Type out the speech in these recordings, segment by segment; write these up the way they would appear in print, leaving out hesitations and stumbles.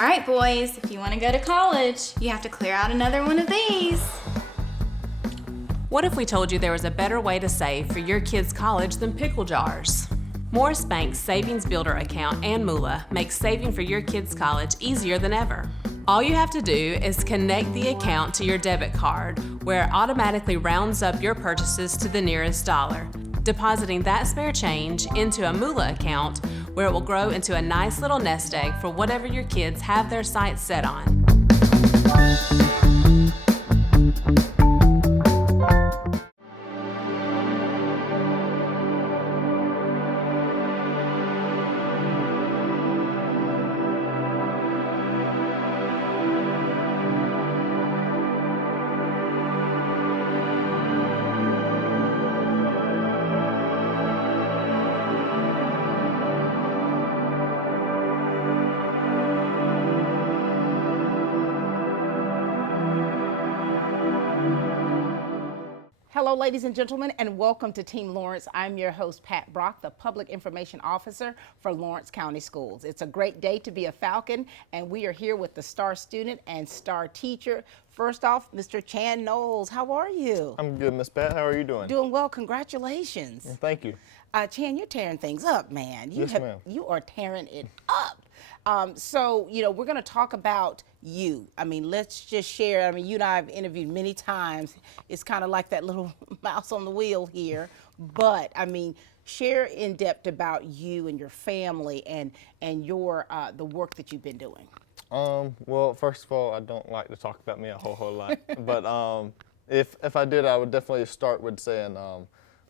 All right, boys, if you want to go to college, you have to clear out another one of these. What if we told you there was a better way to save for your kids' college than pickle jars? Morris Bank's Savings Builder account and Moolah makes saving for your kids' college easier than ever. All you have to do is connect the account to your debit card, where it automatically rounds up your purchases to the nearest dollar, depositing that spare change into a Moolah account where it will grow into a nice little nest egg for whatever your kids have their sights set on. Hello, ladies and gentlemen, and welcome to Team Lawrence. I'm your host, Pat Brock, the Public Information Officer for Lawrence County Schools. It's a great day to be a Falcon, and we are here with the star student and star teacher. First off, Mr. Chan Knowles, how are you? I'm good, Miss Pat. How are you doing? Doing well. Congratulations. Well, thank you. Chan, you're tearing things up, man. Yes, ma'am. You are tearing it up. So, we're going to talk about you. I mean, let's just share. I mean, you and I have interviewed many times. It's kind of like that little mouse on the wheel here. But, I mean, share in depth about you and your family and your the work that you've been doing. Well, first of all, I don't like to talk about me a whole lot. But if I did, I would definitely start with saying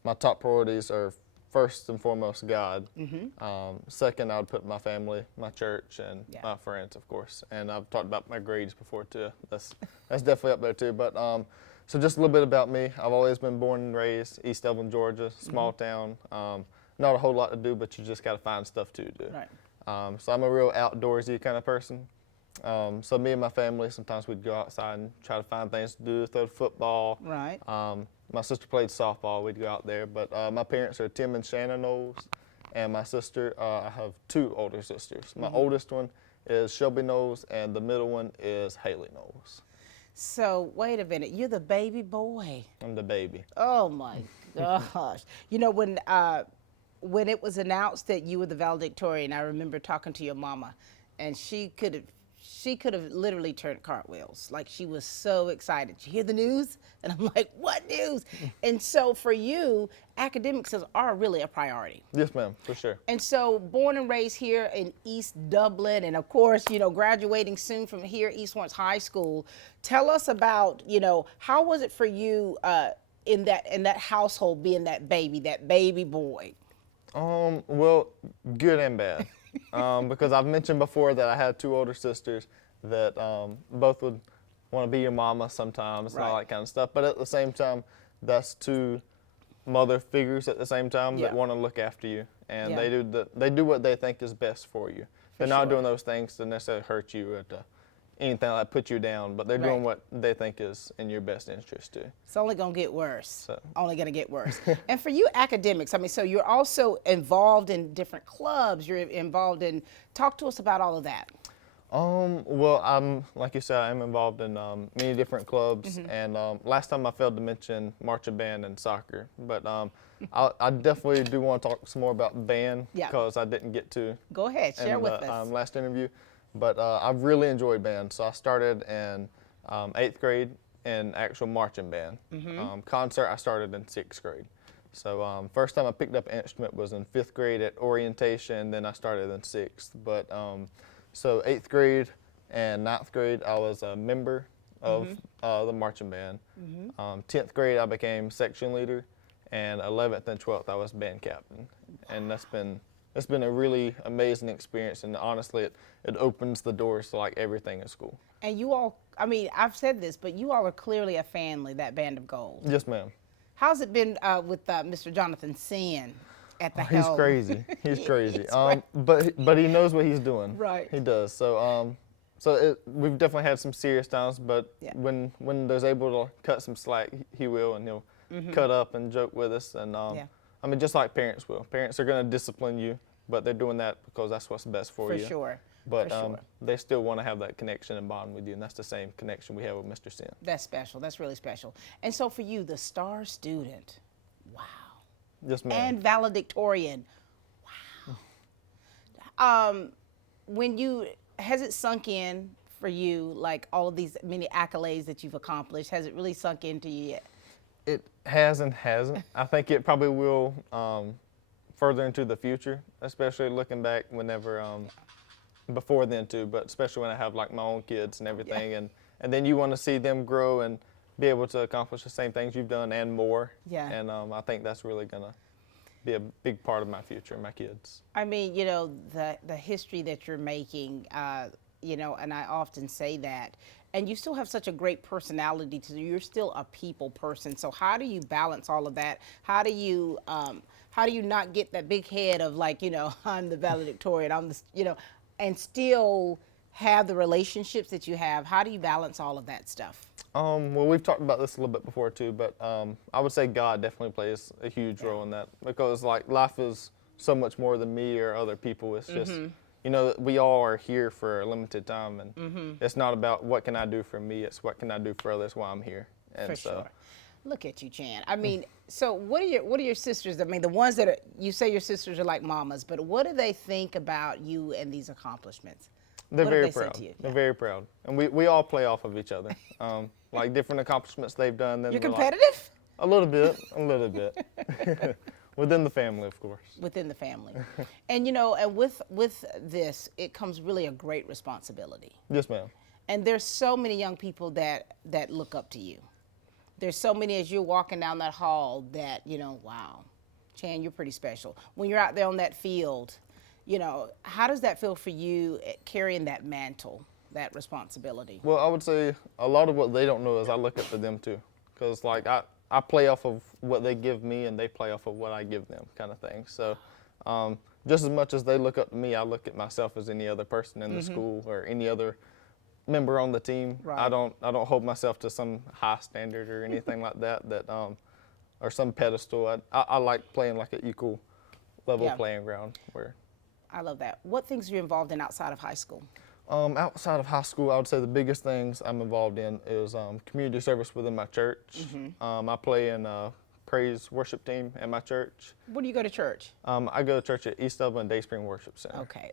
my top priorities are first and foremost God. Second, I would put my family, my church, and my friends, of course. And I've talked about my grades before too. That's definitely up there too. But so just a little bit about me. I've always been born and raised East Evelyn, Georgia, small town. Not a whole lot to do, but you just got to find stuff to do. Right. So I'm a real outdoorsy kind of person. So me and my family, sometimes we'd go outside and try to find things to do, throw the football. Right. My sister played softball. We'd go out there. But my parents are Tim and Shannon Knowles, and my sister, I have two older sisters. My oldest one is Shelby Knowles, and the middle one is Haley Knowles. So, wait a minute. You're the baby boy. I'm the baby. Oh, my gosh. When it was announced that you were the valedictorian, I remember talking to your mama, and she could have literally turned cartwheels. Like, she was so excited. Did you hear the news? And I'm like, what news? And so for you, academics are really a priority. Yes, ma'am, for sure. And so born and raised here in East Dublin, and of course, graduating soon from here, East Lawrence High School. Tell us about, how was it for you in that household, being that baby boy? Well, good and bad. Because I've mentioned before that I had two older sisters that both would want to be your mama sometimes and all that kind of stuff. But at the same time, that's two mother figures at the same time that want to look after you, and they do what they think is best for you. They're not doing those things to necessarily hurt you or to anything like put you down, but they're doing what they think is in your best interest too. It's only going to get worse. Only going to get worse. And for you academics, I mean, so you're also involved in different clubs. You're involved in, talk to us about all of that. Well, I'm, like you said, I'm involved in many different clubs, and last time I failed to mention marching band and soccer, but I definitely do want to talk some more about band because I didn't get to. Go ahead, share with us. Last interview. But I've really enjoyed band. So I started in 8th grade in actual marching band. Concert, I started in 6th grade. So first time I picked up an instrument was in 5th grade at orientation, then I started in 6th. But so 8th grade and 9th grade, I was a member of the marching band. 10th grade, I became section leader, and 11th and 12th, I was band captain. And it's been a really amazing experience, and honestly, it opens the doors to like everything in school. And you all, I mean, I've said this, but you all are clearly a family, that Band of Gold. Yes, ma'am. How's it been with Mr. Jonathan Sin at the helm? He's crazy. He's crazy. But he knows what he's doing. Right. He does. So we've definitely had some serious times, but when there's able to cut some slack, he will, and he'll cut up and joke with us, and I mean, just like parents will. Parents are going to discipline you, but they're doing that because that's what's best for you. For sure. But For sure. they still want to have that connection and bond with you, and that's the same connection we have with Mr. Sin. That's special. That's really special. And so for you, the star student, wow. Yes, ma'am. And valedictorian, wow. Has it sunk in for you, like all of these many accolades that you've accomplished? Has it really sunk into you yet? It has and hasn't. I think it probably will further into the future, especially looking back whenever, before then too, but especially when I have like my own kids and everything. And then you want to see them grow and be able to accomplish the same things you've done and more. Yeah. And I think that's really going to be a big part of my future, my kids. I mean, the history that you're making, and I often say that, and you still have such a great personality to you. You're still a people person. So how do you balance all of that? How do you not get that big head of like, I'm the valedictorian, and still have the relationships that you have? How do you balance all of that stuff? Well, we've talked about this a little bit before too, but I would say God definitely plays a huge role in that, because like life is so much more than me or other people. It's just, we all are here for a limited time, and it's not about what can I do for me, it's what can I do for others while I'm here. And For so, sure. Look at you, Chan. I mean, so what are your sisters? I mean, the ones that you say your sisters are like mamas, but what do they think about you and these accomplishments? they're What do very they say proud. to you? They're very proud, and we all play off of each other. Like different accomplishments they've done. Then You're we're like, competitive? a little bit. Within the family, of course. Within the family. And and with this, it comes really a great responsibility. Yes, ma'am. And there's so many young people that look up to you. There's so many as you're walking down that hall that, wow, Chan, you're pretty special. When you're out there on that field, how does that feel for you carrying that mantle, that responsibility? Well, I would say a lot of what they don't know is I look up to them too, because like I play off of what they give me and they play off of what I give them, kind of thing. So just as much as they look up to me, I look at myself as any other person in the school or any other member on the team. Right. I don't hold myself to some high standard or anything like that or some pedestal. I like playing like an equal level Yeah. playing ground where. I love that. What things are you involved in outside of high school? Outside of high school, I would say the biggest things I'm involved in is community service within my church. I play in a praise worship team at my church. Where do you go to church? I go to church at East Dublin Day Spring Worship Center. Okay.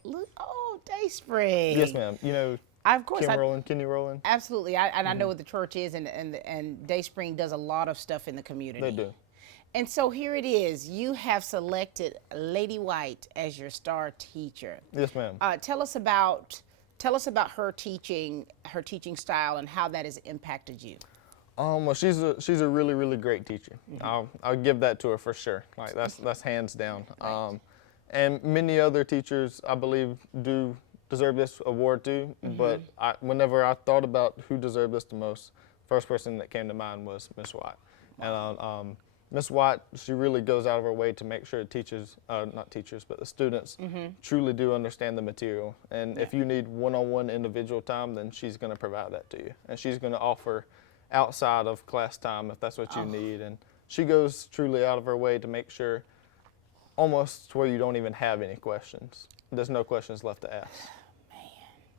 Day Spring. Yes, ma'am. You know Of course. Kenny Rowland? Absolutely. I know what the church is, and Day Spring does a lot of stuff in the community. They do. And so here it is. You have selected Lady White as your star teacher. Yes, ma'am. Tell us about her teaching style and how that has impacted you. Well, she's a really, really great teacher. I'll give that to her for sure. Like that's hands down. Right. And many other teachers, I believe, do deserve this award too. But whenever I thought about who deserved this the most, first person that came to mind was Miss White. And Miss White, she really goes out of her way to make sure not teachers, but the students truly do understand the material. And if you need one-on-one individual time, then she's going to provide that to you. And she's going to offer outside of class time if that's what you need. And she goes truly out of her way to make sure almost to where you don't even have any questions. There's no questions left to ask.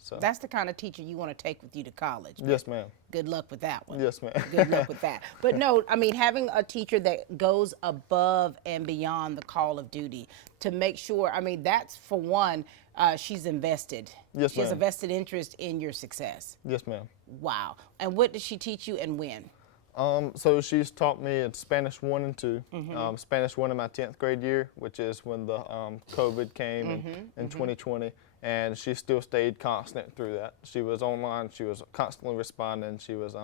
So. That's the kind of teacher you want to take with you to college. Yes, ma'am. Good luck with that one. Yes, ma'am. Good luck with that. But no, I mean, having a teacher that goes above and beyond the call of duty to make sure, I mean, that's for one, she's invested. Yes, She has a ma'am. vested interest in your success. Yes, ma'am. Wow. And what did she teach you and when? So she's taught me in Spanish 1 and 2. Spanish 1 in my 10th grade year, which is when the COVID came in 2020. And she still stayed constant through that. She was online. She was constantly responding. She was,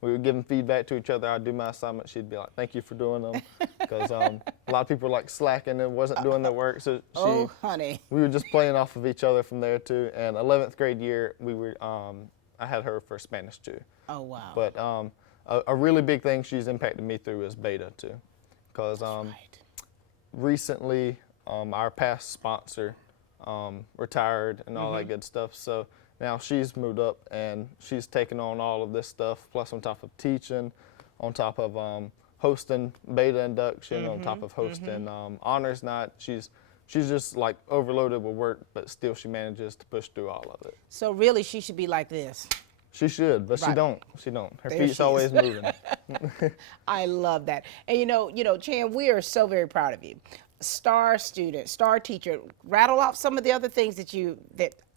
we were giving feedback to each other. I'd do my assignment. She'd be like, "Thank you for doing them," because a lot of people were like slacking and wasn't doing their work. So Honey. we were just playing off of each other from there too. And 11th grade year, we were, I had her for Spanish too. Oh, wow. But a really big thing she's impacted me through is beta too, because Right. recently our past sponsor retired and all that good stuff. So now she's moved up and she's taken on all of this stuff, plus on top of teaching, on top of hosting beta induction, on top of hosting honors night. She's she's just like overloaded with work, but still she manages to push through all of it. So really, she should be like this. She should, but she Right. don't. She don't. Her There feet's she is. always moving. I love that. And Chan, we are so very proud of you. Star student, star teacher. Rattle off some of the other things that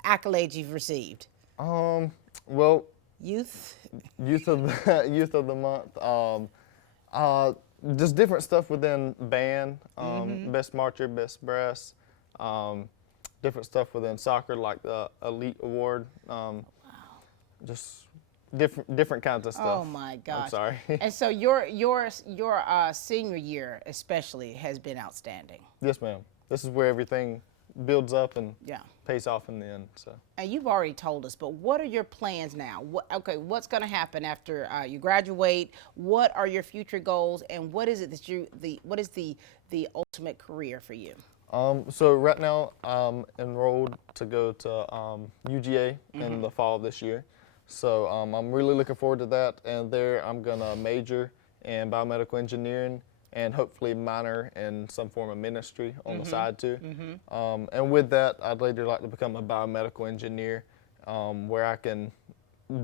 accolades you've received. Well, Youth. youth of the month. Just different stuff within band. Best marcher, best brass. Different stuff within soccer, like the elite award. Just different kinds of stuff. Oh my gosh. I'm sorry. And so your senior year especially has been outstanding. Yes, ma'am. This is where everything builds up and Yeah. pays off in the end. So. And you've already told us, but what are your plans now? What's going to happen after you graduate? What are your future goals, and what is it that what is the ultimate career for you? So right now I'm enrolled to go to UGA in the fall of this year. So I'm really looking forward to that, and there I'm gonna major in biomedical engineering and hopefully minor in some form of ministry on the side too. And with that, I'd later like to become a biomedical engineer, where I can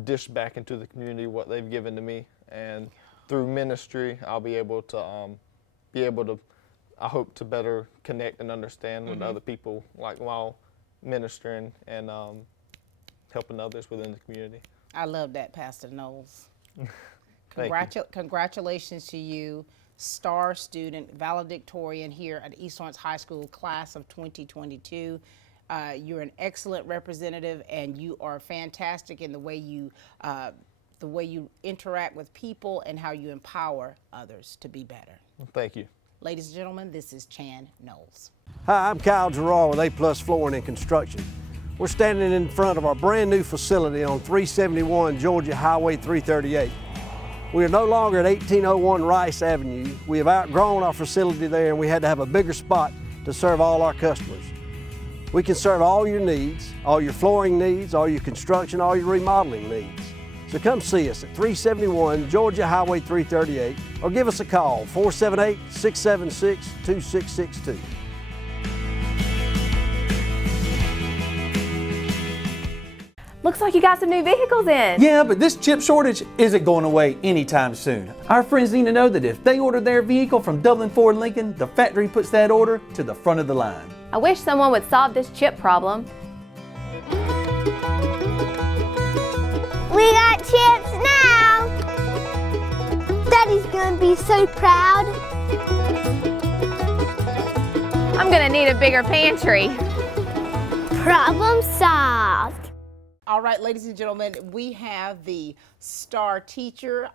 dish back into the community what they've given to me, and through ministry, I'll be able to, I hope to better connect and understand with other people, like while ministering and helping others within the community. I love that, Pastor Knowles. Thank you. Congratulations to you, star student, valedictorian here at East Lawrence High School, class of 2022. You're an excellent representative, and you are fantastic in the way you interact with people and how you empower others to be better. Thank you. Ladies and gentlemen, this is Chan Knowles. Hi, I'm Kyle Gerard with A+ Flooring and Construction. We're standing in front of our brand new facility on 371 Georgia Highway 338. We are no longer at 1801 Rice Avenue. We have outgrown our facility there, and we had to have a bigger spot to serve all our customers. We can serve all your needs, all your flooring needs, all your construction, all your remodeling needs. So come see us at 371 Georgia Highway 338 or give us a call, 478-676-2662. Looks like you got some new vehicles in. Yeah, but this chip shortage isn't going away anytime soon. Our friends need to know that if they order their vehicle from Dublin Ford Lincoln, the factory puts that order to the front of the line. I wish someone would solve this chip problem. We got chips now! Daddy's gonna be so proud. I'm gonna need a bigger pantry. Problem solved. All right, ladies and gentlemen, we have the star teacher,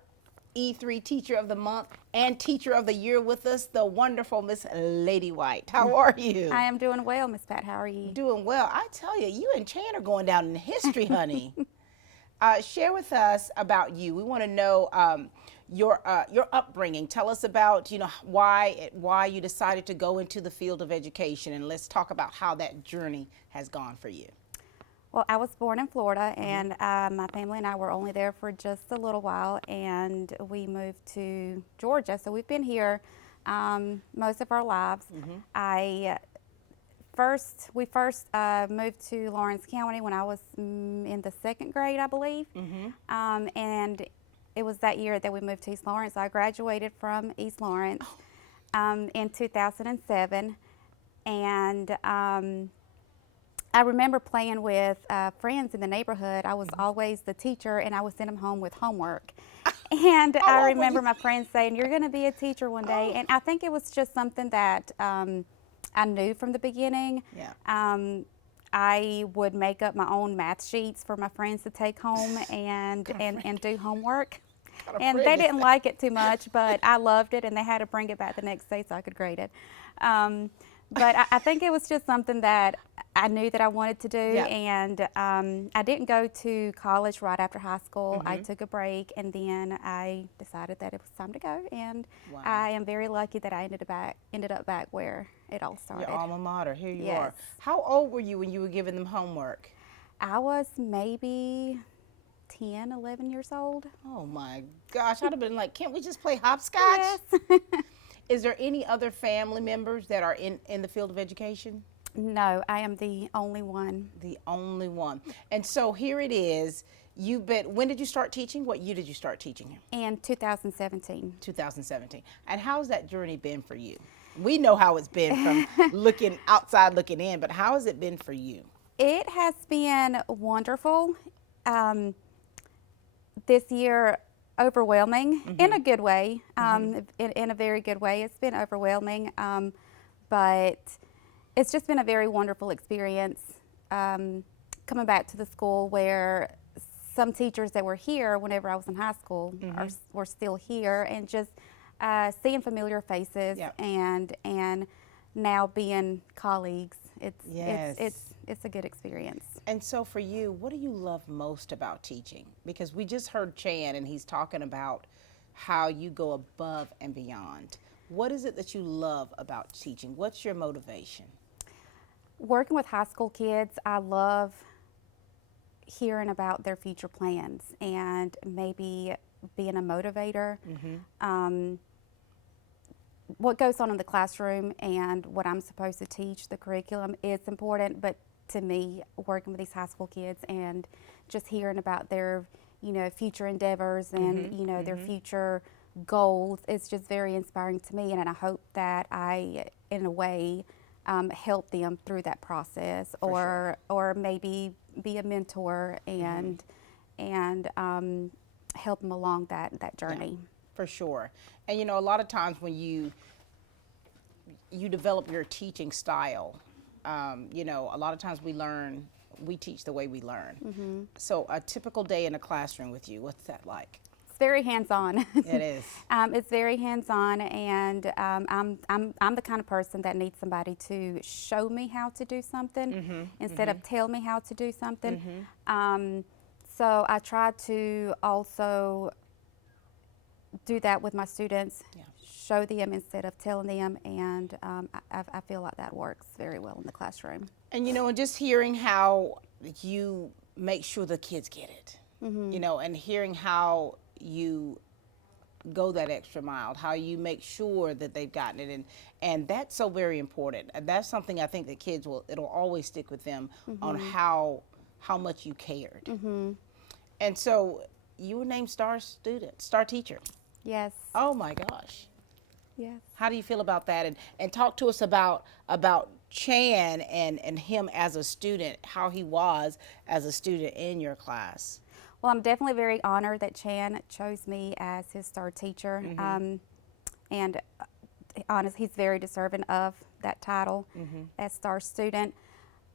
E3 Teacher of the Month, and Teacher of the Year with us, the wonderful Miss Lady White. How are you? I am doing well, Miss Pat. How are you? Doing well. I tell you, you and Chan are going down in history, honey. Share with us about you. We want to know your upbringing. Tell us about why you decided to go into the field of education, and let's talk about how that journey has gone for you. Well, I was born in Florida, and my family and I were only there for just a little while, and we moved to Georgia. So we've been here most of our lives. We first moved to Lawrence County when I was in the 2nd grade, I believe. And it was that year that we moved to East Lawrence. I graduated from East Lawrence in 2007. And I remember playing with friends in the neighborhood. I was always the teacher, and I would send them home with homework. And I remember my friends saying, "You're going to be a teacher one day." And I think it was just something that I knew from the beginning. Yeah. I would make up my own math sheets for my friends to take home and do homework. And they didn't like it too much, but I loved it, and they had to bring it back the next day so I could grade it. But I think it was just something that I knew that I wanted to do, and I didn't go to college right after high school. I took a break, and then I decided that it was time to go, and I am very lucky that I ended up back where it all started. Your alma mater, here you Yes. are. How old were you when you were giving them homework? I was maybe 10, 11 years old. Oh my gosh, I'd have been like, can't we just play hopscotch? Yes. Is there any other family members that are in the field of education? No, I am the only one. The only one. And so here it is. When did you start teaching? What year did you start teaching? In 2017. 2017. And how's that journey been for you? We know how it's been from looking outside, looking in, but how has it been for you? It has been wonderful. This year, overwhelming in a good way, in a very good way. It's been overwhelming, but it's just been a very wonderful experience coming back to the school where some teachers that were here whenever I was in high school were still here, and just seeing familiar faces and now being colleagues. It's a good experience. And so for you, what do you love most about teaching? Because we just heard Chan, and he's talking about how you go above and beyond. What is it that you love about teaching? What's your motivation? Working with high school kids, I love hearing about their future plans and maybe being a motivator. What goes on in the classroom and what I'm supposed to teach, the curriculum, is important, but to me, working with these high school kids and just hearing about their, future endeavors and, their future goals, it's just very inspiring to me, and I hope that I, in a way, help them through that process, or maybe be a mentor and help them along that journey. Yeah, for sure. And a lot of times when you develop your teaching style, a lot of times we teach the way we learn. So a typical day in a classroom with you, what's that like? It's very hands-on. It is. It's very hands-on, and I'm the kind of person that needs somebody to show me how to do something instead of tell me how to do something. So I try to also do that with my students, show them instead of telling them, and I feel like that works very well in the classroom. And and just hearing how you make sure the kids get it, and hearing how you go that extra mile, how you make sure that they've gotten it, and that's so very important. And that's something I think that kids it'll always stick with them on how much you cared. And so you were named star teacher. Yes. Oh my gosh. Yes. How do you feel about that? And talk to us about Chan and him as a student, how he was as a student in your class. Well, I'm definitely very honored that Chan chose me as his star teacher, and honest, he's very deserving of that title as star student.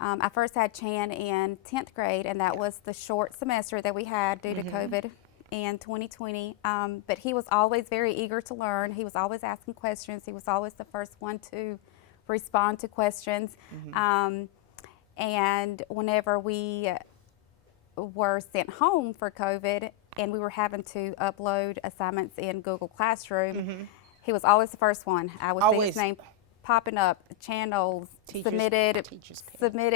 I first had Chan in 10th grade, and that was the short semester that we had due to COVID in 2020. But he was always very eager to learn. He was always asking questions. He was always the first one to respond to questions. And whenever we were sent home for COVID and we were having to upload assignments in Google Classroom, he was always the first one. I would see his name popping up. Chan Knowles submitted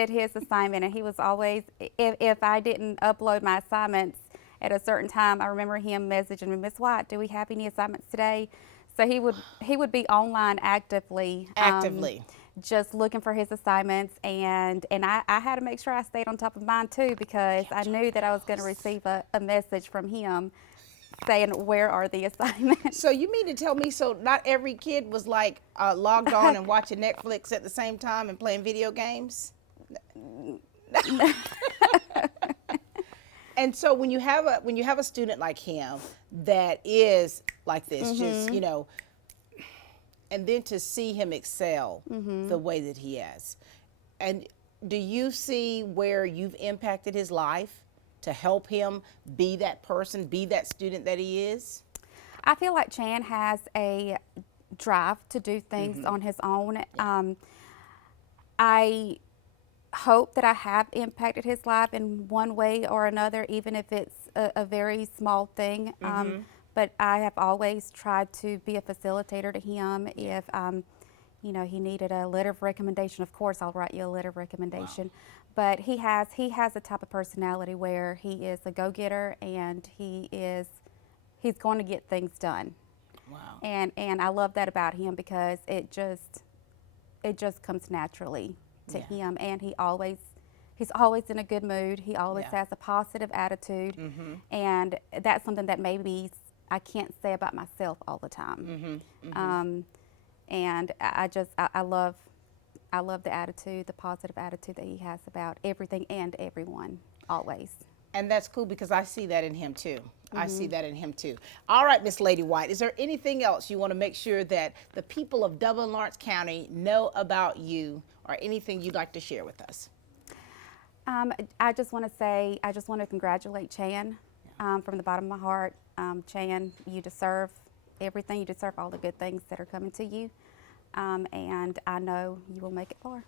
his assignment, and he was always, if I didn't upload my assignments at a certain time, I remember him messaging me, Miss White, do we have any assignments today? So he would be online actively. Just looking for his assignments, and I had to make sure I stayed on top of mine too, because I knew that I was going to receive a message from him saying, where are the assignments? So you mean to tell me, so not every kid was like logged on and watching Netflix at the same time and playing video games? And so when you have a student like him that is like this, just and then to see him excel the way that he has, and do you see where you've impacted his life to help him be that person, be that student that he is? I feel like Chan has a drive to do things on his own. I hope that I have impacted his life in one way or another, even if it's a very small thing. But I have always tried to be a facilitator to him. If he needed a letter of recommendation, of course I'll write you a letter of recommendation. Wow. But he has a type of personality where he is a go-getter, and he's going to get things done. Wow. And I love that about him because it just comes naturally to Yeah. him, and he's always in a good mood. He always Yeah. has a positive attitude, and that's something that maybe I can't say about myself all the time. And I love the attitude, the positive attitude that he has about everything and everyone, always. And that's cool because I see that in him too. I see that in him too. All right, Miss Lady White, is there anything else you want to make sure that the people of Dublin-Lawrence County know about you, or anything you'd like to share with us? I just want to congratulate Chan from the bottom of my heart. Chan, you deserve everything. You deserve all the good things that are coming to you. And I know you will make it far.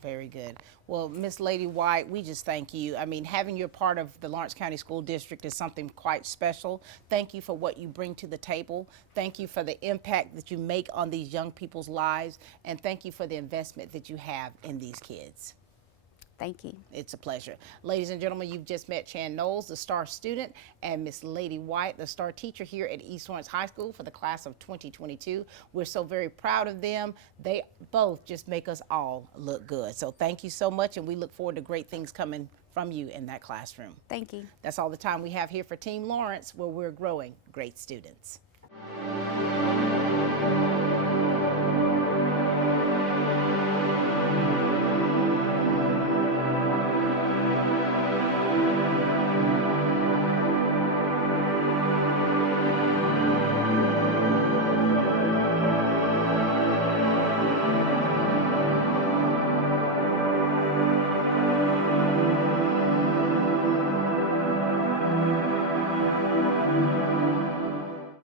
Very good. Well, Miss Lady White, we just thank you. I mean, having you part of the Lawrence County School District is something quite special. Thank you for what you bring to the table. Thank you for the impact that you make on these young people's lives. And thank you for the investment that you have in these kids. Thank you. It's a pleasure. Ladies and gentlemen, you've just met Chan Knowles, the star student, and Miss Lady White, the star teacher here at East Lawrence High School for the class of 2022. We're so very proud of them. They both just make us all look good. So thank you so much, and we look forward to great things coming from you in that classroom. Thank you. That's all the time we have here for Team Lawrence, where we're growing great students.